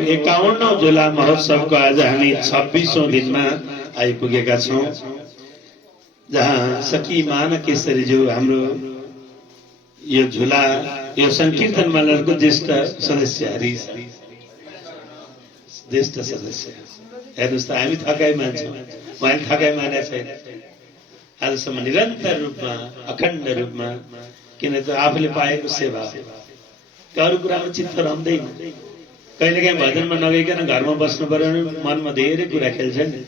51औं झुला महोत्सवको आज हामी 26औं दिनमा आइपुगेका छौं, जहाँ सखी मान केसरीज्यू हाम्रो यो झुला यो संकीर्तन मण्डलको ज्येष्ठ सदस्य ज्येष्ठ सदस्य हेर्नुहोस् त, हामी थकाइ मान्छौँ, उहाँले थकाइ माने छैन। आजसम्म निरन्तर रूपमा अखण्ड रूपमा, किन त आफूले पाएको सेवा त्यो अरू कुरामा चित्त रहँदैन। कहिलेकाहीँ भजनमा नगइकन घरमा बस्नु पर्यो भने मनमा धेरै कुरा खेल्छ नि।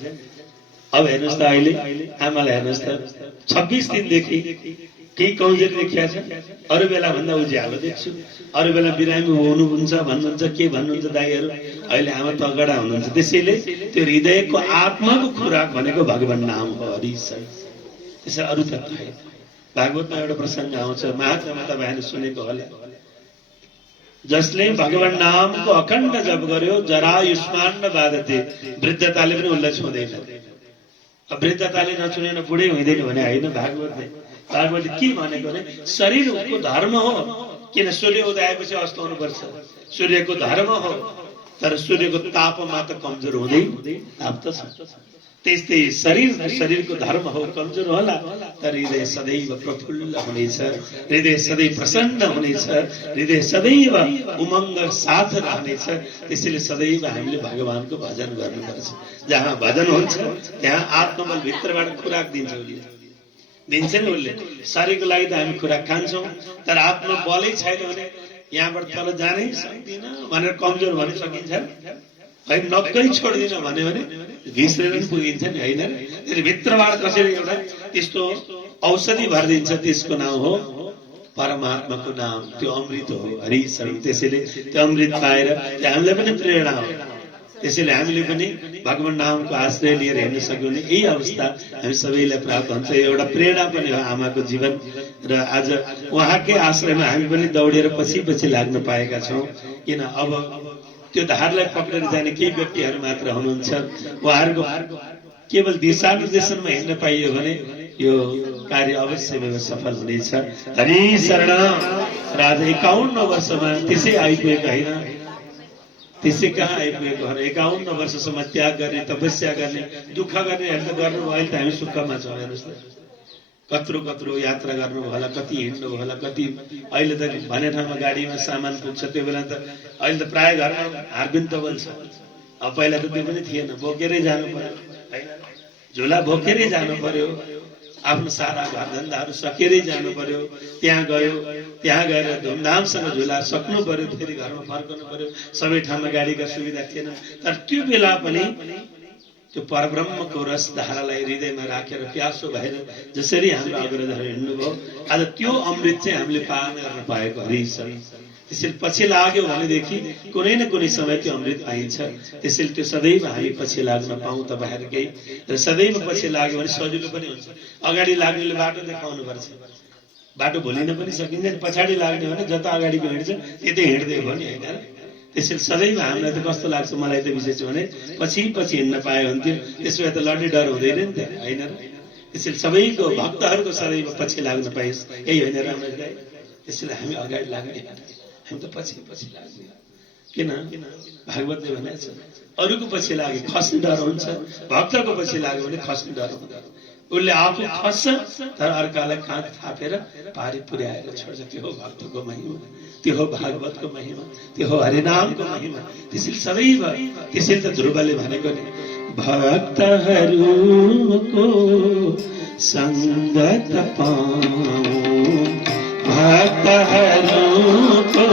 अब हेर्नुहोस् त, अहिले आमालाई हेर्नुहोस् त, 26 दिनदेखि केही कमजोरी देखिया छ, अरू बेला भन्दा उज्यालो देख्छु, अरू बेला बिरामी हुनुहुन्छ भन्नुहुन्छ, के भन्नुहुन्छ दाइहरू, अहिले आमा तगडा हुनुहुन्छ। त्यसैले त्यो हृदयको आत्माको खुराक भनेको भगवान नाम हो, हरि सही। त्यसै अरू त छैन। भागवतमा एउटा प्रसङ्ग आउँछ, महात्मा तपाईहरुले सुनेको होला, जसले भगवान नामको अखण्ड जप गर्यो जरायुष्मान बाधते, वृद्धताले पनि उसलाई छुँदैन। अब वृद्धताले नछुनेन बुढै हुँदैन भने होइन। भागवतले के भनेको भने शरीरको धर्म हो, किन सूर्य उदयपछि अस्त हुनुपर्छ, सूर्यको धर्म हो, तर सूर्यको तापमा त कमजोर हुँदैन, ताप त छ। त्यस्तै शरीरको धर्म हो, कमजोर होला, तर हृदय सदैव प्रफुल्ल हुनेछ, हृदय सदैव प्रसन्न हुनेछ, हृदय सदैव उमङ्ग साथ रहनेछ। त्यसैले सदैव हामीले भगवानको भजन गर्नुपर्छ। जहाँ भजन हुन्छ त्यहाँ आत्मबल भित्रबाट खुराक दिन्छ नि उसले। शरीरको लागि त हामी खुराक खान्छौँ, तर आत्मबलै छैन भने यहाँबाट तल जानै सक्दिन भनेर कमजोर भन्न सकिन्छ होइन। नक्कै छोड्दिन भन्यो भने घिस्रेर पनि पुगिन्छ नि, होइन। भित्रबाट कसरी एउटा त्यस्तो औषधि भरिदिन्छ, त्यसको नाम हो परमात्माको नाम, त्यो अमृत हो, हरि सही। त्यसैले त्यो अमृत पाएर हामीलाई पनि प्रेरणा हो। त्यसैले हामीले पनि भगवान नामको आश्रय लिएर हेर्न सक्यौँ भने यही अवस्था हामी सबैलाई प्राप्त हुन्छ। एउटा प्रेरणा पनि हो आमाको जीवन, र आज उहाँकै आश्रयमा हामी पनि दौडेर पछि लाग्न पाएका छौँ। किन अब त्यो धारलाई पक्रेर जाने केही व्यक्तिहरू मात्र हुनुहुन्छ, उहाँहरूको केवल दिशानिर्देशनमा हिँड्न पाइयो भने यो कार्य अवश्य सफल हुनेछ। हरि शरण। राजा 51 वर्षमा त्यसै आइपुगेको होइन, त्यसै कहाँ आइपुगेको होइन। 51 वर्षसम्म त्याग गर्ने, तपस्या गर्ने, दुःख गर्नेहरू त गर्नु। अहिले त हामी सुखमा छौँ। हेर्नुहोस् त, कत्रो यात्रा गर्नुभयो होला, कति हिँड्नुभयो होला, कति अहिले त भने ठाउँमा गाडीमा सामान पुग्छ। त्यो बेला त अहिले त प्राय घरमा हार्बिन तबल छ। अब पहिला त त्यो पनि थिएन, बोकेरै जानु पर्यो होइन, झोला बोकेरै जानु पर्यो, आफ्नो सारा घरधन्दाहरू सकेरै जानु पर्यो। त्यहाँ गएर धुमधामसँग झोला सक्नु पर्यो, फेरि घरमा फर्कनु पर्यो। सबै ठाउँमा गाडीका सुविधा थिएन, तर त्यो बेला पनि त्यो परब्रह्मको रस धारालाई हृदयमा राखेर प्यासो भएर जसरी हाम्रो अग्रजहरू हिँड्नुभयो, आज त्यो अमृत चाहिँ हामीले पान गर्न पाएको, हरि सही। त्यसैले पछि लाग्यो भनेदेखि कुनै न कुनै समय त्यो अमृत पाइन्छ। त्यसैले त्यो सदैव हामी पछि लाग्न पाऊँ तपाईँहरूकै, र सदैव पछि लाग्यो भने सजिलो पनि हुन्छ। अगाडि लाग्नेले बाटो देखाउनु पर्छ, बाटो भुलिन पनि सकिन्छ। पछाडि लाग्ने भने जता अगाडिको हिँड्छ त्यतै हिँड्दै भयो नि, होइन। त्यसैले सदैव हामीलाई त कस्तो लाग्छ, मलाई त विशेष भने पछि हिँड्न पाए हुन्थ्यो, त्यसो भए त लड्ने डर हुँदैन नि त, होइन। त्यसैले सबैको भक्तहरूको सदैव पछि लाग्न पाइयोस्, यही होइन राम्रो दाइ। त्यसैले हामी अगाडि लाग्ने, हामी त पछि लाग्ने। किन भागवतले भनेको छ, अरूको पछि लागे खस्ने डर हुन्छ, भक्तको पछि लाग्यो भने खस्ने डर हुँदैन। उसले आफू खस्छ तर अर्कालाई काँध थापेर पारी पुर्याएर छोड्छ। त्यो हो भक्तको महिमा, त्यो हो भागवतको महिमा, त्यो हो हरिनामको महिमा। त्यसैले सदैव, त्यसैले त ध्रुवले भनेको नि, भक्तहरूको सङ्गत पाऊँ, भक्तहरूको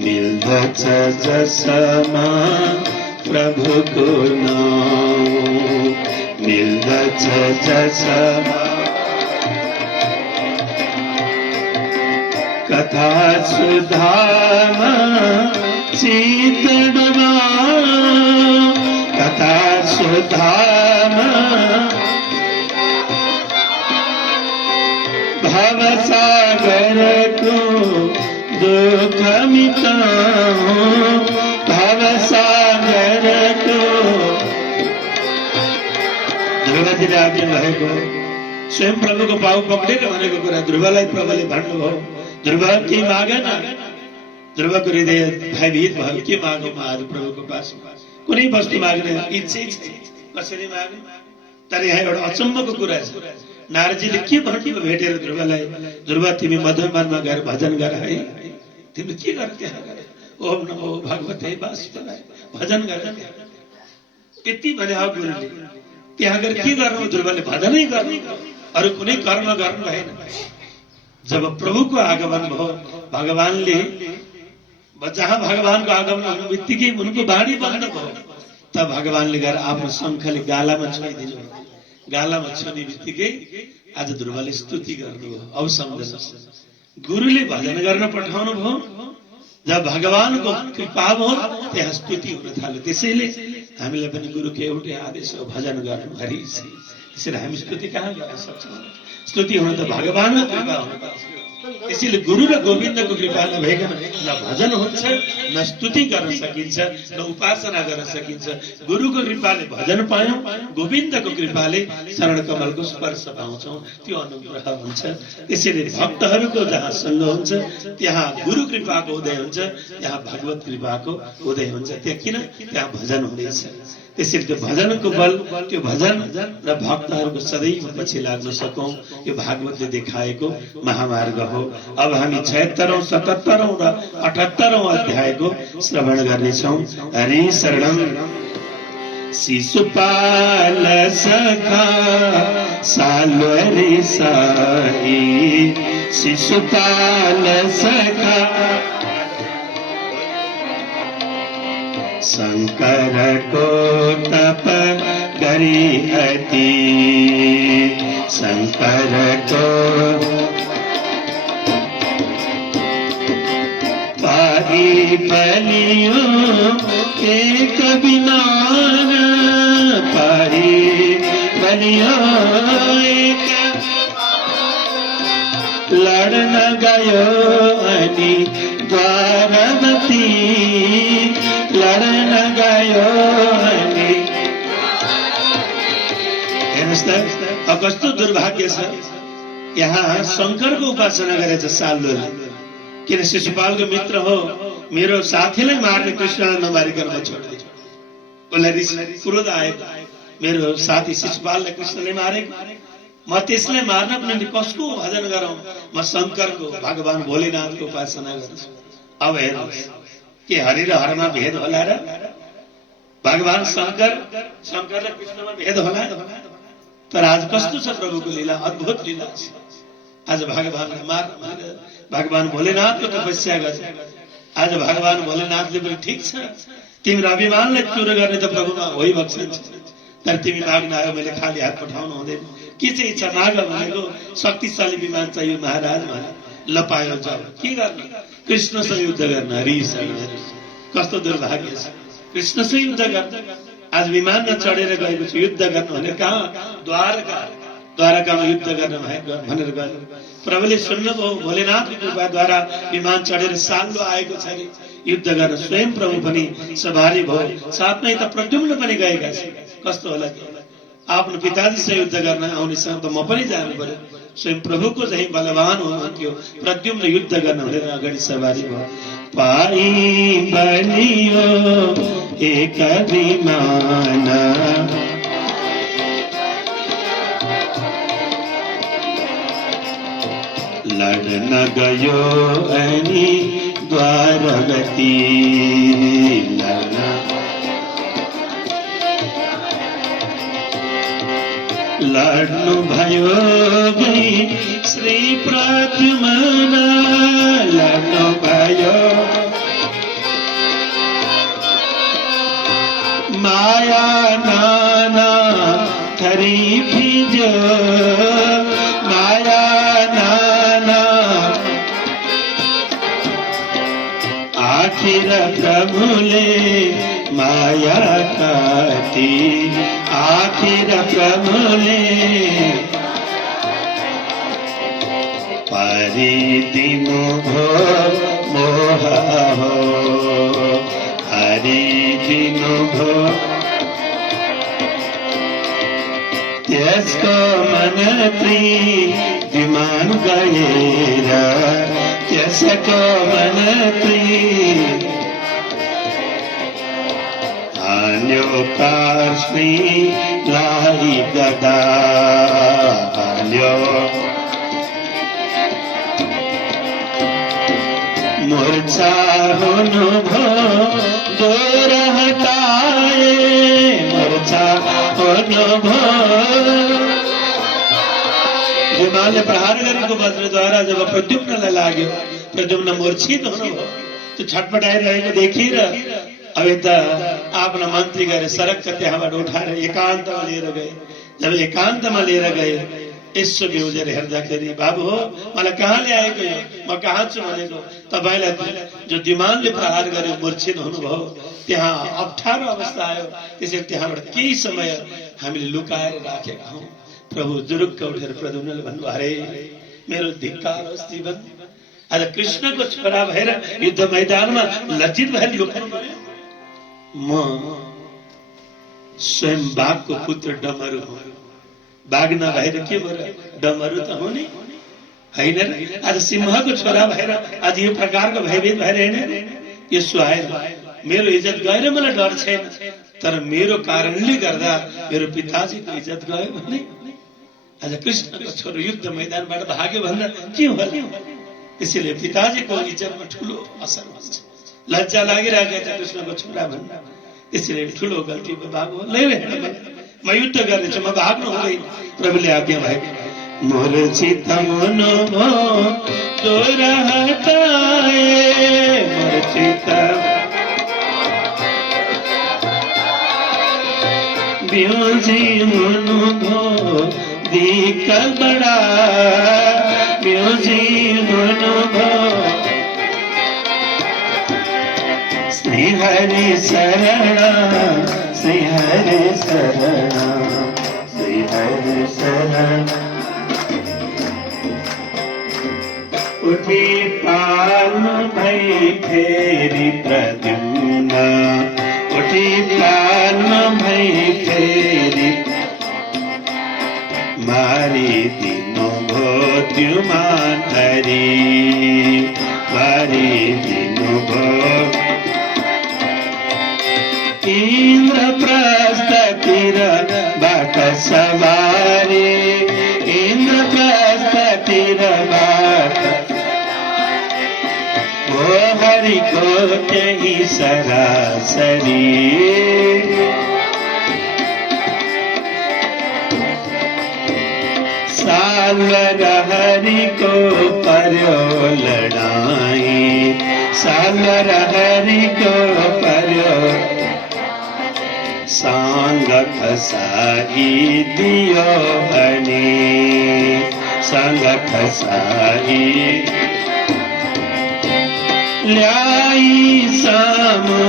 मिल्दछ जसमा प्रभुको नाम, मिल्दछ जसमा कथा सुधामा चित डुबाऊँ, कथा सुधामा भवसागरको दुःख मिटाऊँ, भवसागरको। ध्रुवजीले आज्ञा भएको स्वयं प्रभुको पाउ पक्रेर भनेको कुरा ध्रुवलाई प्रभुले भन्नुभयो, ध्रुव केही मागेन, ध्रुवको हृदय भयभीत भयो। के मागौँ महादेव प्रभुको पासमा? कुनै वस्तु माग्ने इच्छै छैन, कसरी माग्ने? तर यहाँ एउटा अचम्मको कुरा छ। नारदजीले के भन्नुभयो भेटेर ध्रुवलाई? ध्रुव, तिमी मधुवनमा गएर भजन गर है। तिमीले के गर त्यहाँ गर? ओम नमो भगवते वासुदेवाय भजन गर। यति भने हो गुरुले। त्यहाँ गएर के गर्नु? ध्रुवले भजनै गर्नु, अरू कुनै कर्म गर्नु भएन। जब प्रभुको आगमन भयो, भगवानले जहाँ भगवानको आगमन हुनु बित्तिकै उनको बाणी बन्द भयो। तब भगवानले गएर आफ्नो शङ्खले गालामा छोइदिनु। गालामा छोड्ने बित्तिकै आज ध्रुवले स्तुति गर्नुभयो। अब सम्झनुहोस्, गुरुले भजन गर्न पठाउनु भयो, जब भगवानको कृपा भयो त्यहाँ स्तुति हुन थाल्यो। त्यसैले हामीलाई पनि गुरुको एउटै आदेश हो, भजन गर्नु हरि। त्यसैले हामी स्तुति कहाँ गर्न सक्छौँ? स्तुति हुन त भगवानको कृपा हुनुपर्छ। त्यसैले गुरु र गोविन्दको कृपा नभइकन न भजन हुन्छ, न स्तुति गर्न सकिन्छ, न उपासना गर्न सकिन्छ। गुरुको कृपाले भजन पायौँ, गोविन्दको कृपाले शरण कमलको स्पर्श पाउँछौँ, त्यो अनुग्रह हुन्छ। त्यसैले भक्तहरूको जहाँ सङ्ग हुन्छ त्यहाँ गुरु कृपाको उदय हुन्छ, त्यहाँ भगवत कृपाको उदय हुन्छ। त्यहाँ किन? त्यहाँ भजन हुँदैछ। त्यसैले त्यो भजनको बल, त्यो भजन र भक्तहरूको सदैव पछि लाग्न सकौँ, यो भागवतले देखाएको महामार्ग हो। अब हामी 76औं, 77औं र 78औं अध्यायको श्रवण गर्नेछौँ। हरि शरणम। शिशुपाल सखा साल्वरी साई, शिशुपाल सखा शंकर को तप करी अति, शंकर को पाई बलियों एक विमान, पाई बलियों एक लड़न गयो अनि द्वारवती, लड़न गयो अनि। हेर्नुहोस् त, अब कस्तो दुर्भाग्य छ। यहाँ शङ्करको उपासना गरेछ साल्वले। किन? शिशुपालको मित्र हो, मेरो साथीलाई मार्ने कृष्णलाई नमारिकन म छोड्दिन्छु। उसलाई रिस क्रोध आयो, मेरो साथी शिशुपाललाई कृष्णले मारेको, म त्यसलाई मार्नको निम्ति कसको भजन गरौँ? म शङ्करको, भगवान भोलेनाथको उपासना गर्छु। अब हेर्नुहोस्, के हरि र हरमा भेद होला र? भगवान शङ्कर र कृष्णमा भेद होला? तर आज कस्तो छ प्रभुको लीला, अद्भुत लीला छ। आज भगवानलाई मार्न, भगवान भोलेनाथको तपस्या गर्छ। आज भगवान भोलेनाथले पनि ठिक छ, तिम्रो अभिमानलाई चुरो गर्ने त प्रभुमा होइ बक्सिन्छ, तर तिमी माग्न आयो, मैले खाली हात पठाउनु हुँदैन। के चाहिँ इच्छा माग भनेको? शक्तिशाली विमान चाहियो महाराज भने। ल पायो, जाऊ। के गर्ने? कृष्णसँग युद्ध गर्न। हरि कस्तो दुर्भाग्य छ, कृष्णसँग युद्ध गर्न। आज विमानमा चढेर गएको छु, युद्ध गर्नु भने कहाँ? द्वारकामा युद्ध गर्न भनेर गयो। प्रभुले सुन्नुभयो, भोलेनाथको कृपाद्वारा विमान चढेर साल्लो आएको छ कि युद्ध गर्न। स्वयं प्रभु पनि सवारी भयो, साथमै त प्रद्युम्न पनि गएका छन्। कस्तो होला कि आफ्नो पिताजीसँग युद्ध गर्न आउनेसँग त म पनि जानु पर्यो। स्वयं प्रभुको चाहिँ बलवान हुनुहुन्थ्यो, प्रद्युम्न युद्ध गर्न भनेर अगाडि सवारी भयो। पाई बलियो एक विमान, लड़न गयो अनि द्वारवती, लड्नु भयो गई श्री प्रद्युम्न, लड्नु भयो माया नाना थरी फिजो, माया नाना। आखिर प्रभुले माया काटी, आखिर प्रभुले परिदिनु भो मोह हो, हरिदिनु भो। त्यसको मनत्री विमान गएर, त्यसको मनत्री श्री लाई गदा हाल्यो मूर्छा हुनु भो दूर हटाए मूर्छा हुनु भो विमानले प्रहार गरेको वज्रद्वारा जब प्रद्युम्नलाई लाग्यो प्रद्युम्न मूर्छित हुनुभयो त्यो छटपटाइरहेको देखेर अब त आफ्ना मन्त्री गए सरक्क त्यहाँबाट उठाएर एकान्तमा लिएर गए जब एकान्तमा लिएर गए यसो बेउजेर हेर्दाखेरि बाबु हो मलाई कहाँ ल्याएको यो म कहाँ छु भनेको तपाईलाई जो विमानले प्रहार गर्यो मूर्छित हुनुभयो त्यहाँ अप्ठ्यारो अवस्था आयो त्यसैले त्यहाँबाट केही समय हामीले लुकाएर राखेका हौं प्रभु जुरुक्क उठेर प्रद्युम्नले भन्नुभयो अरे मेरो धिक्कार होस् जीवन आज कृष्णको छोरा भएर युद्ध मैदानमा लज्जित भएर लुक्नु पर्यो म स्वयं बाघको पुत्र डमरु हो बाघ नभएर के भयो डमरु त हो नि हैन आज सिंहको छोरा भएर आज यो प्रकारको भयभीत भएर हिँड्ने यसो आएर मेरो इज्जत गएर मलाई डर छैन तर मेरो कारणले गर्दा मेरो पिताजीको इज्जत गयो भने आज कृष्णको छोरो युद्ध मैदानबाट भाग्यो भन्दा के भयो त्यसैले पिताजीको इज्जतमा ठूलो असर हुन्छ लज्जा लागिरहेको छ कृष्णको छोरा भन्दा त्यसैले ठूलो गल्ती बाबु म युद्ध गर्नेछु म भाग्नु हुँदैन प्रभुले आज्ञा भएको मूर्छित हुनु भो दूर हटाए मूर्छित बेहोजी हुनु भो दिक्क बड़ा बेहोजी हुनु भो श्री हरि शरण श्री हरि शरण श्री हरि शरण उठी पाल भई फेरी प्रद्युम्न उठी पाल भई फेरी मारी दिनो भो द्युमान हरि मारी दिनो भो इंद्रप्रस्थ तिर बाट सवारी इंद्रप्रस्थ तिर बाट वो हरि को त्यही सरासरी सालवर हरि को पर्यो लड़ाई सालवर हरि को पर्यो सांग खसाई दियो बनी संग खसाई ल्याई सामो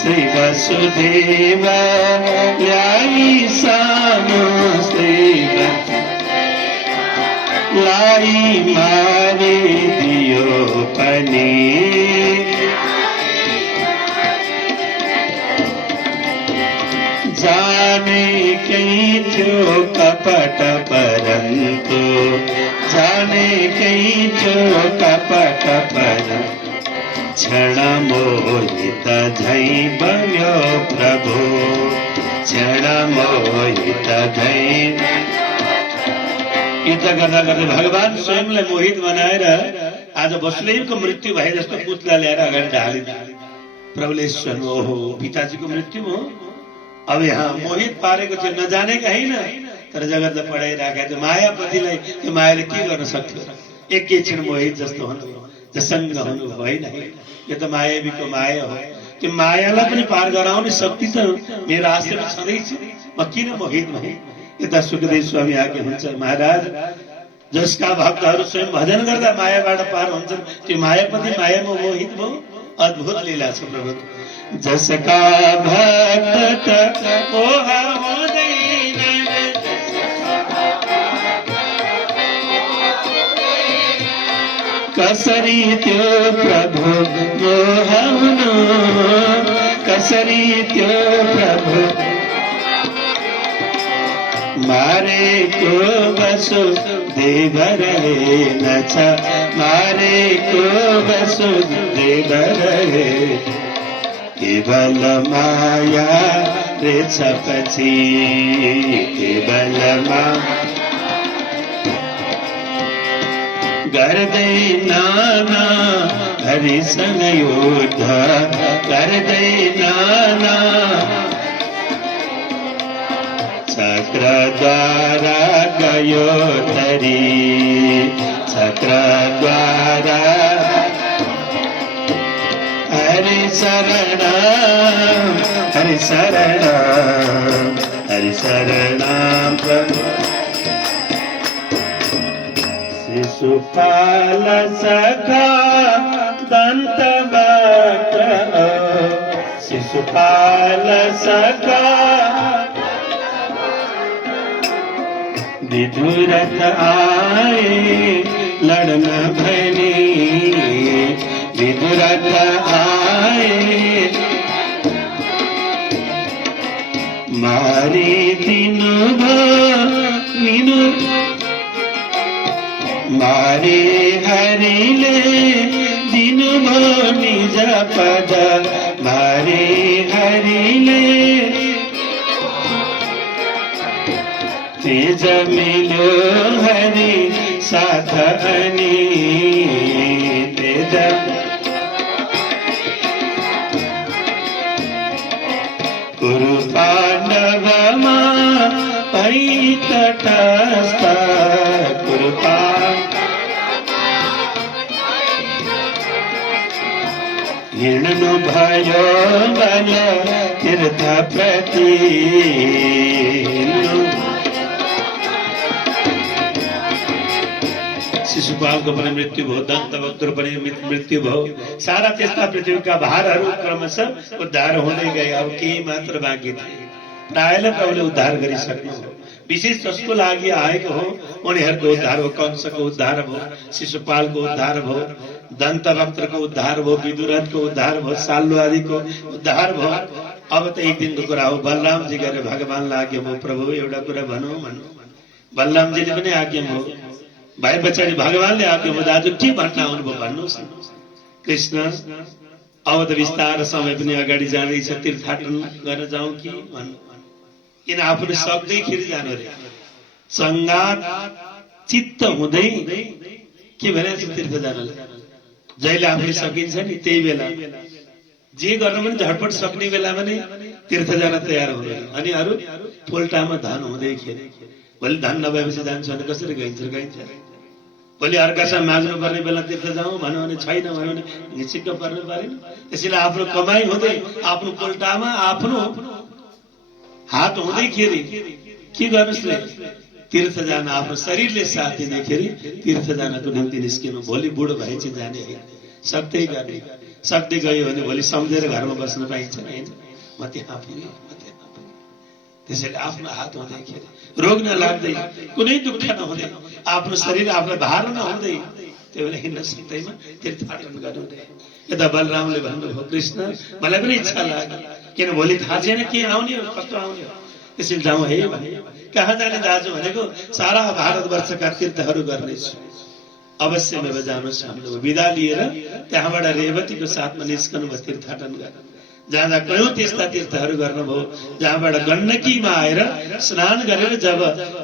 श्री वसुदेव ल्याई सामो श्री लाई मारी दियो पनी जाने कहीं थियो कपट परंतु जाने कहीं थियो कपट परंतु क्षण मोहित धई बन्यो प्रभु क्षण मोहित धई युद्ध गर्दा गर्दै भगवान स्वयंलाई मोहित बनाएर आज वसुदेवको मृत्यु भए जस्तो पुतला ल्याएर अगाडि ढालिदिए प्रभुले स्वयं ओहो पिताजीको मृत्यु हो अब यहाँ मोहित पारेको थियो नजानेका होइन तर जगतलाई पढाइराखेका थियो मायापतिलाई त्यो मायाले के गर्न सक्थ्यो एकैछिन मोहित जस्तो हुनु जसङ्ग हुनु होइन यो त मायावीको माया हो त्यो मायालाई पनि पार गराउने शक्ति त मेरो आश्रम छँदैछ म किन मोहित भएँ यता सुखदेव स्वामी आज्ञा हुन्छ महाराज जसका भक्तहरू स्वयं भजन गर्दा मायाबाट पार हुन्छन् त्यो मायापति मायामा मोहित भयो अद्भुत लीला छ प्रभु जसका भक्त मोह हुँदैन कसरी त्यो प्रभु मोह हुनु कसरी त्यो प्रभु मारे को वसुदेव रहेन छ मारे को वसुदेव रहे केवल माया रहेछपछि केवल गर्दै नाना हरिसँग युद्ध गर्दै नाना चक्रद्वारा गयो तरी चक्रद्वारा हरि शरण हरि शरण हरि शरण शिशुपाल सखा दंत वक्र शिशुपाल सखा विदुरथ आए लड़न भनी विदुरथ आए मारी दिनु मीनु मारे हरिले दिनु निज पद मारे हरिले तेज मिलो हरि साथ अनि तेज कुरु पाण्डवमा पैतटस्थ कुरु हिँड्नु भयो बल तीर्थ प्रति शिशुपालको पनि मृत्यु भयो दन्तवक्त्रको पनि मृत्यु भयो सारा त्यस्ता पृथ्वीका भारहरू क्रमशः उद्धार हुँदै गए अब केही मात्र बाँकी थिए प्रायःलाई प्रभुले उद्धार गरिसक्नु विशेष जसको लागि आएको हो उनीहरूको उद्धार हो कंसको उद्धार भयो शिशुपालको उद्धार भयो दन्तवक्त्रको उद्धार भयो विदुरथको उद्धार भयो साल्लो आदिको उद्धार भयो अब त एक दिनको कुरा हो बलरामजी गएर भगवानलाई आज्ञा भयो प्रभु एउटा कुरा भनौँ बलरामजीले पनि आज्ञा भयो भाइ पछाडि भगवानले आज्ञा भयो दाजु के भन्न आउनुभयो भन्नुहोस् कृष्ण अब त विस्तार समय पनि अगाडि जाँदैछ तीर्थाटन गर्न जाउँ कि भन्नु किन आफूले सक्दैखेरि जानु रे संगात चित्त हुँदै के भनेको छ तीर्थ जानले जहिले आफूले सकिन्छ नि त्यही बेला जे गर्न पनि झटपट सक्ने बेलामा नै तीर्थ जान तयार हुँदैन अनि अरू पोल्टामा धन हुँदैखेरि भोलि धन नभएपछि जान्छ भने कसरी गइन्छ भोलि अर्कासँग माग्नु पर्ने बेला तीर्थ जाउँ भन्यो भने छैन भन्यो भने निश्चित पर्नु परेन त्यसैले आफ्नो कमाई हुँदै आफ्नो पोल्टामा आफ्नो हात हुँदैखेरि के गर्नुहोस् रे तीर्थ जान आफ्नो शरीरले साथ दिँदैखेरि तीर्थ जानको निम्ति निस्किनु भोलि बुढो भएपछि जाने होइन सक्दै गर्ने सक्दै गयो भने भोलि सम्झेर घरमा बस्न पाइन्छ म त्यहाँ पुगेँ त्यसैले आफ्नो हात हुँदैखेरि रोग नलाग्दै कुनै दुःख नहुँदै आफ्नो शरीर आफ्नो भार नहुँदै त्यो बेला हिँड्न सक्दैमा तीर्थाटन गर्नुहुँदै यता बलरामले भन्नुभयो कृष्ण मलाई पनि इच्छा लाग्यो किन भोलि थाहा छैन के आउने हो कस्तो आउने हो त्यसैले जाउँ है कहाँ जाने दाजु भनेको सारा भारतवर्षका तीर्थहरू गर्नेछु अवश्य मेरो जानुहोस् भन्नुभयो विदा लिएर त्यहाँबाट रेवतीको साथमा निस्कनु भयो तीर्थाटन गर्न जाँदा कयौं त्यस्ता तीर्थहरू गर्नुभयो जहाँबाट गण्डकीमा आएर स्नान गरेर जब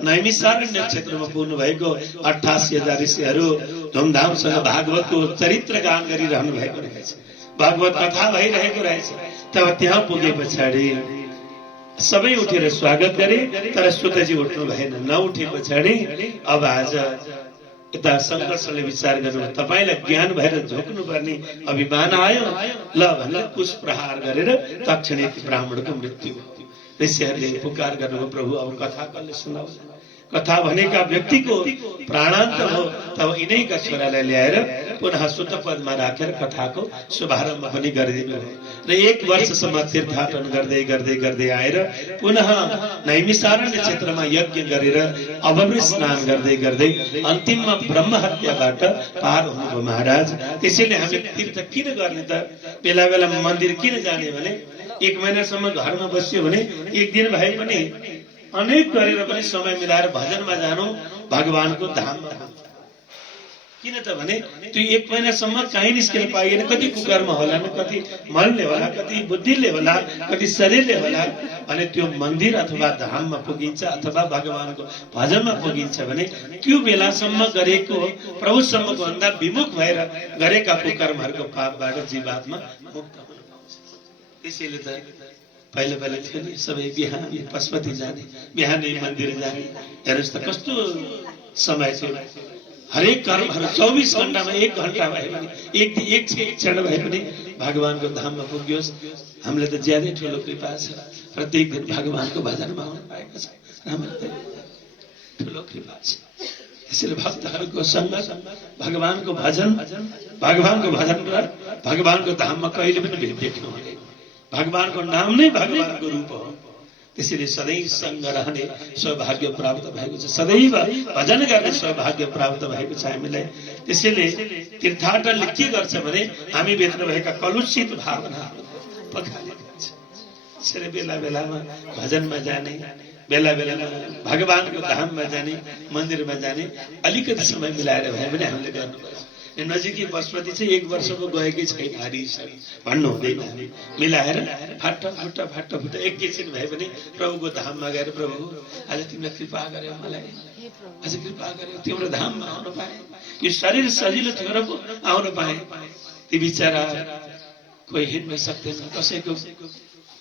नैमिषारण्य क्षेत्रमा पुग्नु भएको 88,000 ऋषिहरू धुमधामसँग भागवतको चरित्र गान गरिरहनु भएको रहेछ भागवत कथा भइरहेको रहेछ तब त्यहाँ पुगे पछाडि सबै उठेर स्वागत गरे तर सुतजी उठ्नु भएन नउठे पछाडि अब आज यता संघर्षले विचार गर्नु तपाईलाई ज्ञान भएर झोक्नु पर्ने अभिमान आयो ल भनेर कुश प्रहार गरेर तक्षणै ब्राह्मणको मृत्यु भयो ऋषिहरूले पुकार गर्नुभयो प्रभु अब कथा कसले सुनाउँछ कथा भनेका व्यक्तिको प्राणान्त हो तब यिनैका छोरालाई ल्याएर पुनः सुत पदमा राखेर कथाको शुभारम्भ पनि गरिदिनु भयो र 1 वर्षसम्म तीर्थाटन गर्दै गर्दै गर्दै आएर पुनः नैमिषारण्य क्षेत्रमा यज्ञ गरेर अवमृत स्नान गर्दै गर्दै अन्तिममा ब्रह्म हत्याबाट पार हुनुभयो महाराज त्यसैले हामी तीर्थ किन गर्ने त बेला बेला मन्दिर किन जाने भने 1 महिनासम्म घरमा बस्यो भने एक दिन भए पनि अनेक गरेर पनि समय मिलाएर भजनमा जानु भगवानको धाममा किन त भने त्यो 1 महिनासम्म कहीँ निस्किन पाइएन। कति कुकर्म होला, कति मनले होला, कति बुद्धिले होला, कति शरीरले होला। अनि त्यो मन्दिर अथवा धाममा पुगिन्छ अथवा भगवानको भजनमा पुगिन्छ भने त्यो बेलासम्म गरेको प्रभुसम्मको भन्दा विमुख भएर गरेका कुकर्महरूको पापबाट जीवात्मा मुक्त हुनुहुन्छ। त्यसैले त पहिले पहिले थियो नि सबै बिहान पशुपति जाने, बिहानै मन्दिर जाने। हेर्नुहोस् त कस्तो समय थियो। हरेक कर्महरू 24 घण्टामा 1 घण्टा भए पनि एक क्षण भए पनि भगवानको धाममा पुग्योस्। हामीले त ज्यादै ठुलो कृपा छ, प्रत्येक दिन भगवानको भजनमा आउन पाएको छ। हाम्रो ठुलो कृपा छ। त्यसैले भक्तहरूको सङ्गत, भगवानको भजन र भगवानको धाममा कहिले पनि भेट देख्नु हुँदैन। भगवानको नाम नै भगवानको रूप हो। त्यसैले सधैँ सँग रहने सौभाग्य प्राप्त भएको छ, सदैव भजन गर्ने सौभाग्य प्राप्त भएको छ हामीलाई। त्यसैले तीर्थाटनले के गर्छ भने हामी भित्र भएका कलुषित भावनाहरू पखालिदिन्छ। त्यसैले बेला बेलामा भजनमा जाने, बेला बेलामा भगवानको धाममा जाने, मन्दिरमा जाने अलिकति समय मिलाएर भए पनि हामीले गर्नुपर्छ। नजिकै पशुपति चाहिँ 1 वर्ष पो गएकै छैन हरिसरी भन्नु हुँदैन। हामी मिलाएर फाटा एकैछिन भए पनि प्रभुको धाममा गएर प्रभु आज तिमीले कृपा गर्यो, मलाई आज कृपा गर्यो, तिम्रो धाममा आउन पाए, यो शरीर सजिलो थियो पो आउन पाए। ती बिचरा कोही हिँड्न सक्दैन, कसैको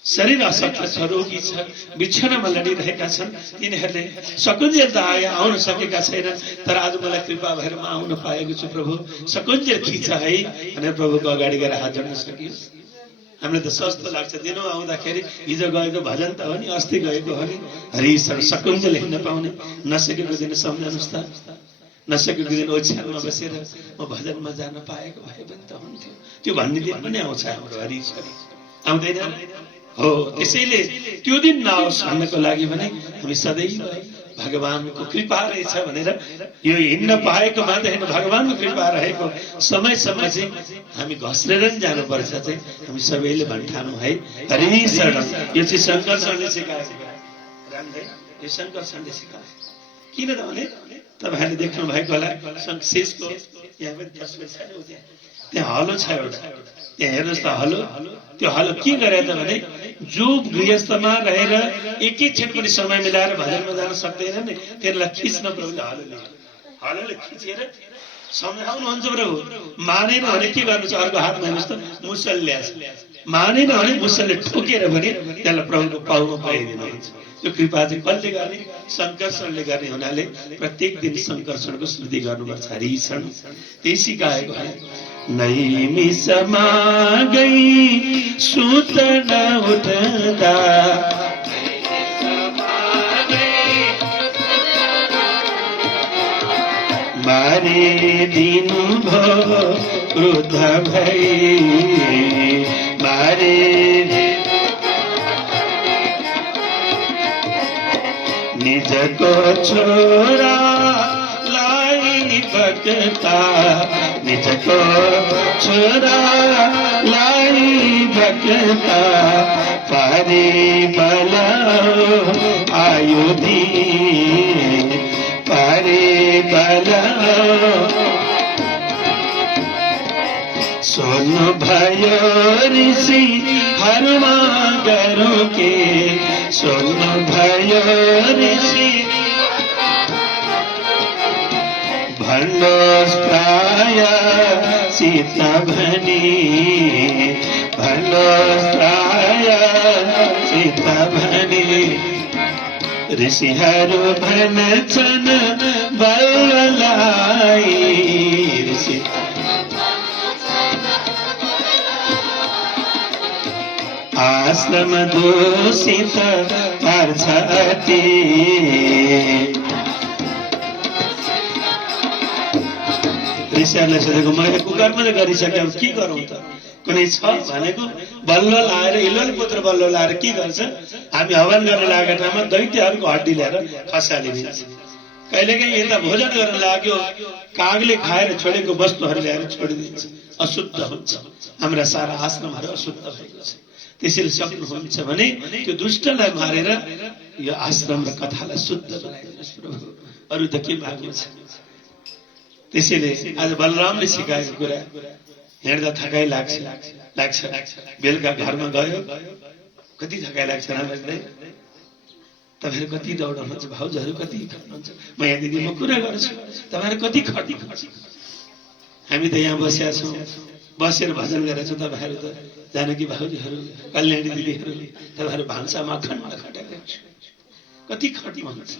शरीर असक्त छ, रोगी छ, बिछोनामा लडिरहेका छन्, तिनीहरूले सकुन्जेल त आउन सकेका छैनन्। तर आज मलाई कृपा भएर म आउन पाएको छु प्रभु, सकुन्जेल खिच है भनेर प्रभुको अगाडि गएर हात जोड्न सकियो। हामीलाई त सस्तो लाग्छ, दिनौँ आउँदाखेरि हिजो गएको भजन त हो नि, अस्ति गएको हो नि, हरिसर सकुन्जेल हिँड्न पाउने। नसकेको दिन सम्झनुहोस् त, नसकेको दिन ओछ्यानमा बसेर म भजनमा जान पाएको भए पनि त हुन्थ्यो, त्यो भन्ने दिन पनि आउँछ हाम्रो हरिसर, आउँदैन हो। त्यसैले त्यो दिन नआओस् भन्नको लागि भने हामी सदैव भगवानको कृपा रहेछ भनेर यो हिँड्न पाएको मात्र होइन, भगवानको कृपा रहेको समयसम्म चाहिँ हामी घस्रेर नि जानुपर्छ चाहिँ हामी सबैले भन्ठानौँ है। हरि शरण। यो चाहिँ शङ्कर सरले सिकाएको, यो शङ्कर सरले सिकाएको। किन त भने तपाईँहरूले देख्नु भएको होला शङ्खेशको यहाँ पनि तस्बिर छैन, त्यहाँ हलो छ एउटा, त्यहाँ हेर्नुहोस् त हलो। त्यो हलो के गरे त भने जो गृहस्थमा रहेर एकैछिन पनि समय मिलाएर भजनमा जान सक्दैन नि, त्यसलाई खिच्न प्रभुले हलोले खिचेर सम्झाउनुहुन्छ प्रभु। मानेन भने के गर्नु छ, अर्को हातमा हेर्नुहोस् त मुसल ल्यास, मानेन भने मुसलले ठोकेर भने त्यसलाई प्रभुको पाउमा पाइदिनुहुन्छ। त्यो कृपा चाहिँ कसले गर्ने, शङ्करशरणले गर्ने हुनाले प्रत्येक दिन शङ्करशरणको स्मृति गर्नुपर्छ। हरिशरण त्यही सिकाएको है। नैमिषमा गई सुत न उठ्दा, मारे दिनु भो क्रुद्ध भई, मारे निजको छोरा भक्ता, निजको छोरा लाई भक्ता, पारे बलाओ आयुधी, पारे बलाओ सोनु भयो ऋषि हरमा गरौँ के, सोनु भयो ऋषि भन्नुहोस् प्राय सीता भनी, भन्नुहोस् प्राय सीता भनी। ऋषिहरू भन्छन् बललाई, ऋषि आश्रम दूषित पार्छ अति, ऋषिहरूले सोधेको मैले कुकर्म गरिसकेँ, के गरौँ त, कुनै छ भनेको बल्ल लाएर इलोल पुत्र बल्ल लाएर के गर्छ, हामी हवन गर्न लागेको ठाउँमा दैत्यहरूको हड्डी ल्याएर खसालिदिन्छ। कहिलेकाहीँ यता भोजन गर्न लाग्यो, कागले खाएर छोडेको वस्तुहरू ल्याएर छोडिदिन्छ, अशुद्ध हुन्छ। हाम्रा सारा आश्रमहरू अशुद्ध भएको छ। त्यसैले सक्नुहुन्छ भने त्यो दुष्टलाई मारेर यो आश्रम र कथालाई शुद्ध बनाइदिनुहोस् प्रभु, अरू त के माग्नु छ। त्यसैले आज बलरामले सिकाएको कुरा हिँड्दा थकाइ लाग्छ बेलुका घरमा गयो कति थकाइ लाग्छ रामले तपाईहरु कति दौड्नुहुन्छ भाउजहरू कति खट्नुहुन्छ म यहाँ दिदी म कुरा गर्छु तपाईहरु कति खट्नुहुन्छ हामी त यहाँ बसेका छौं बसेर भजन गरेका छौं तपाईहरु त जानकी भाउजहरू कल्याणी दिदीहरू तपाईहरु भान्सामा खट्न खटेका कति खट्नुहुन्छ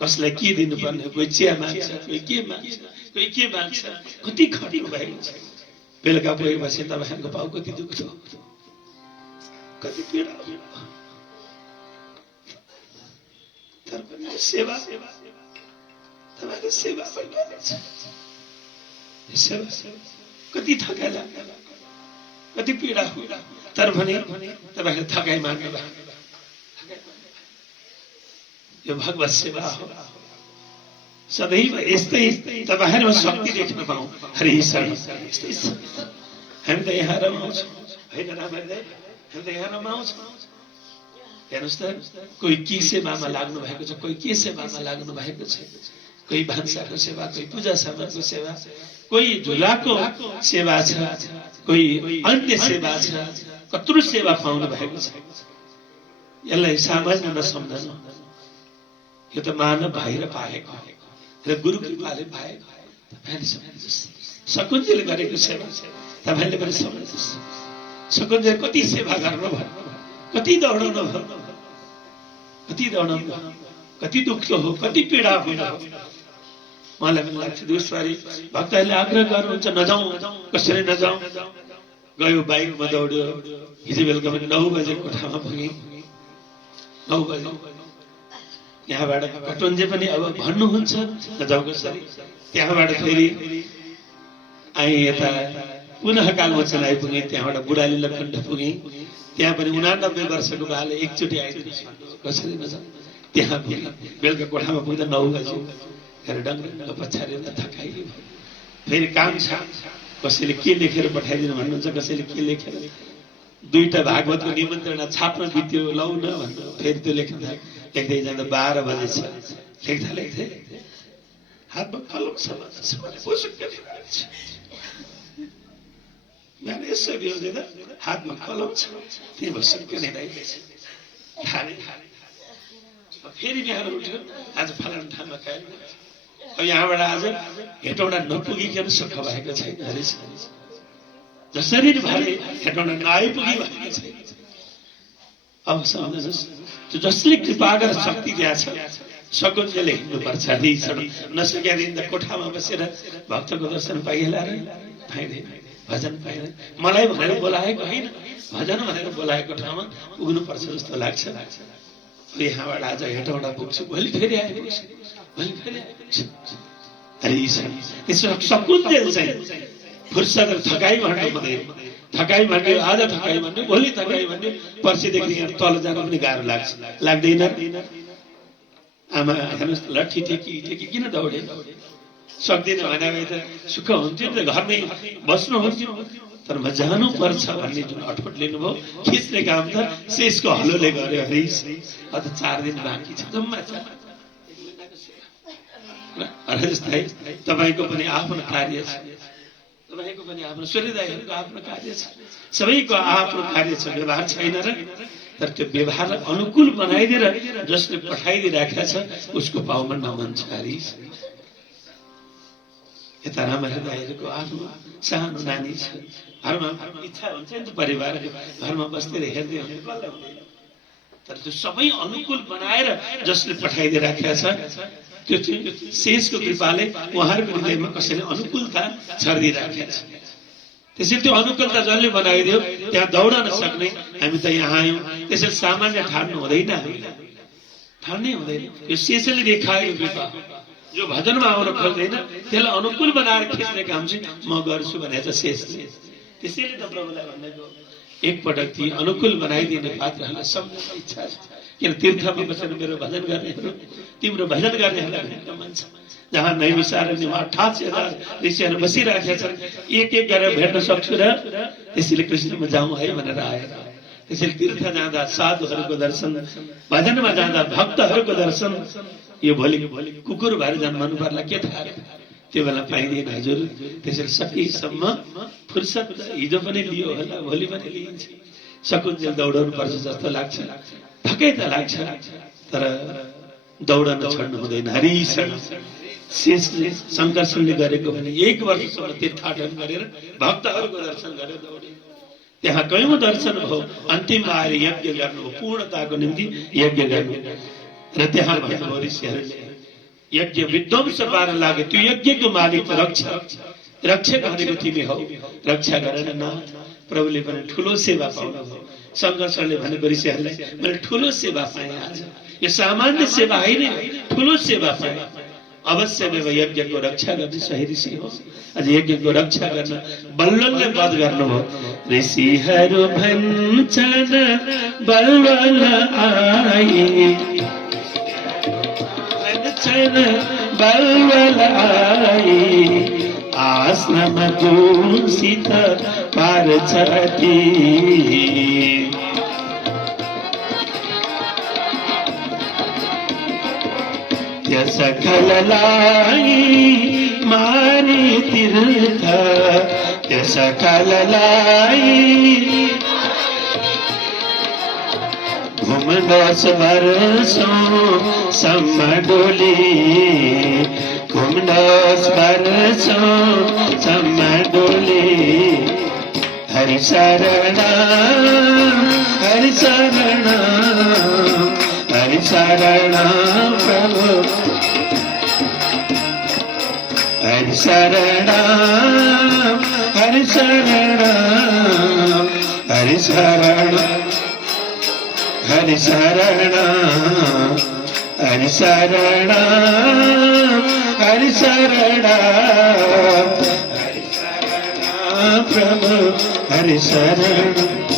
कसलाई के दिनुपर्ने कोही चिया माग्छ कोही के माग्छ कति खट्नु भएको छ बेलुका पुगेपछि तपाईहरुको पाउ कति दुख्छ कति पीडा तर पनि सेवा तपाईहरुको सेवा पनि सेवा कति थकाइ लाग्छ कति पीडा तर पनि तपाईहरु थकाइ मान्नु भएको यो भगवत सेवा हो सदैव यस्तै तपाईहरुमा शक्ति देख्न पाऊँ हरि शरण हामी त यहाँ रमाउँछौँ हैन रामहरदाइ हामी त यहाँ रमाउँछौँ हेर्नुस् त कोही के सेवामा लाग्नु भएको छ कोही के सेवामा लाग्नु भएको छ कोही भान्साको सेवा कोही पूजा सामानको सेवा कोही झुलाको सेवा छ कोही अन्य सेवा छ कत्रो सेवा पाउनु भएको छ यसलाई सामान्य नसम्झनु यो त मानव भएर पाएको र गुरु कृपाले पाएको तपाईले सम्झनुहोस् सकुञ्जले गरेको सेवा तपाईले पनि सम्झनुहोस् सकुञ्जले कति सेवा गर्नुभयो कति दौडाउनु भयो कति दुःख हो कति पीडा हो मलाई पनि लाग्छ दोस्रो भक्तहरूले आग्रह गर्नुहुन्छ नजाउँ कसरी नजाउँ गयो बाइकमा दौड्यो हिजो बेलुका पनि 9 बजे कोठामा पुगे 9 बजे यहाँबाट कटुन्जे पनि अब भन्नुहुन्छ नजाउँ कसरी त्यहाँबाट फेरि आए यता पुनः कालमोचन आइपुगे त्यहाँबाट बुढाली लखण्ड पुगे त्यहाँ पनि 89 वर्षको बाले एकचोटि आइदिनु कसरी नजाउँ त्यहाँ बेलुका कोठामा पुग्दा 9 बजे घर डङ्ग पछाडि थकाइयो फेरि काम छ कसैले के लेखेर पठाइदिनु भन्नुहुन्छ कसैले के लेखेर दुईटा भागवतको निमन्त्रणा छाप्न बित्यो लौ न भन्नु फेरि त्यो लेख्दै जाँदा 12 बजे छ लेख्दै हातमा कलम छ बिहान यसो बिउजेर हातमा कलम छ त्यही बसुक्क नै रहेछ फेरि बिहान उठ्यो आज फलाना ठाउँमा खायो अब यहाँबाट आज हेटौँडा नपुगिकन सुख भएको छैन हरि जसरी भए हेटौँडा नआइपुगी भएको छैन अब सम्झनुहोस् जसले कृपा गरेर शक्ति दिएको छ सकुञ्जले हिँड्नुपर्छ हरि नसकेर हिँड्दा कोठामा बसेर भक्तको दर्शन पाइएला र पाइँदैन भजन पाइँदैन मलाई भनेर बोलाएको होइन भजन भनेर बोलाएको ठाउँमा पुग्नुपर्छ जस्तो लाग्छ यहाँबाट आज हेटौँडा पुग्छु भोलि फेरि आइपुग्छु हरि त्यसो सकुञ्जल चाहिँ फुर्सद थकाइ भन्नु हुँदैन थकाइ भन्यो आज थकाइ भन्यो भोलि थकाइ भन्यो पर्सिदेखि यहाँ तल जान पनि गाह्रो लाग्दैन आमा हेर्नुहोस् लट्ठी टेकी किन दौडे सक्दिन भने त सुख हुन्थ्यो नि त घरमै बस्नु हुन्थ्यो तर म जानु पर्छ भन्ने जुन अठोट लिनुभयो खिच्ने काम त शेषको हलोले गर्यो हरि अझ 4 दिन बाँकी छ जम्मा जस्तै तपाईको पनि आफ्नो कार्य छ तपाईको पनि आफ्नो सूर्यदायहरूको आफ्नो कार्य छ सबैको आफ्नो कार्य छ व्यवहार छैन र तर त्यो व्यवहारलाई अनुकूल बनाइदिएर जसले पठाइदिइराखेको छ उसको पाउमा नमन छ हरि यता रामहरदायहरूको आफ्नो सानो नानी छ घरमा इच्छा हुन्छ नि त परिवार घरमा बस्दै हेर्दै हुन्छ तर त्यो सबै अनुकूल बनाएर जसले पठाइदिइराखेको छ त्यो शेषको कृपाले उहाँहरूको हृदयमा कसैले अनुकूलता छरिदिइराखेको छ त्यसैले त्यो अनुकूलता जसले बनाइदियो त्यहाँ दौडन सक्ने हामी त यहाँ आयौँ त्यसैले सामान्य ठान्नु हुँदैन ठान्नै हुँदैन यो शेषले देखाएको कृपा जो भजनमा आउन खोज्दैन त्यसलाई अनुकूल बनाएर खिच्ने काम चाहिँ म गर्छु भनेर शेषले त्यसैले त प्रभुलाई भनेको एकपटक ती अनुकूल बनाइदिने पात्रहरूलाई सम्झने इच्छा छ किन तीर्थमा बसेर मेरो भजन गर्नेहरू तिम्रो भजन गर्नेहरूलाई भेट्न मन छ जहाँ नैमिषारण्यमा 88,000 ऋषिहरू बसिराखेका छन् एक गरेर भेट्न सक्छु र त्यसैले कृष्णमा जाउँ है भनेर आएर त्यसैले तीर्थ जाँदा साधुहरूको दर्शन भजनमा जाँदा भक्तहरूको दर्शन यो भोलि कुकुर भएर जन्मनु पर्ला के थाहा त्यो बेला पाइँदैन हजुर। त्यसरी सकेसम्म फुर्सद हिजो पनि लियो होला, भोलि पनि लिइन्छ। सकुन्जेल दौडाउनु पर्छ जस्तो लाग्छ, थकै त लाग्छ, तर दौडन छोड्नु हुँदैन। हरिशरण शेषले शङ्करशनले गरेको भने 1 वर्षसम्म तीर्थाटन गरेर भक्तहरूको दर्शन गरेर दौडे। त्यहाँ कयौं दर्शन भयो, अन्तिममा आएर यज्ञ गर्नुभयो, पूर्णताको निम्ति यज्ञ गर्नु। र त्यहाँ भन्नुभयो ऋषिहरूले यज्ञ विध्वंस पार्न लागे, त्यो यज्ञको मालिक रक्षक भनेको तिमी हौ, रक्षा गरेर न। प्रभुले पनि ठुलो सेवा पाउनुभयो। शङ्करशनले भनेको ऋषिहरूलाई मैले ठुलो सेवा पाएँ आज, यो सामान्य सेवा होइन, ठुलो सेवा पाएँ। अवश्य नै यज्ञको रक्षा गर्ने सही ऋषि हो। आज यज्ञको रक्षा गर्न बल्ललले वध गर्नुभयो। ऋषिहरू भन्छन् बल्वल आए, भन्छन् बल्वल आए, आश्रम दूषित पार्छति। सकललाई मारी तीर्थ, सकललाई घुम 10 वर्षों सम्म डोली, घुम 10 वर्षों सम्म डोली। हरि शरण हरि शरण हरि शरण प्रभु, हरि शरण हरि शरण हरि शरण हरि शरण हरि शरण हरि शरण हरि शरण प्रभु, हरि शरण।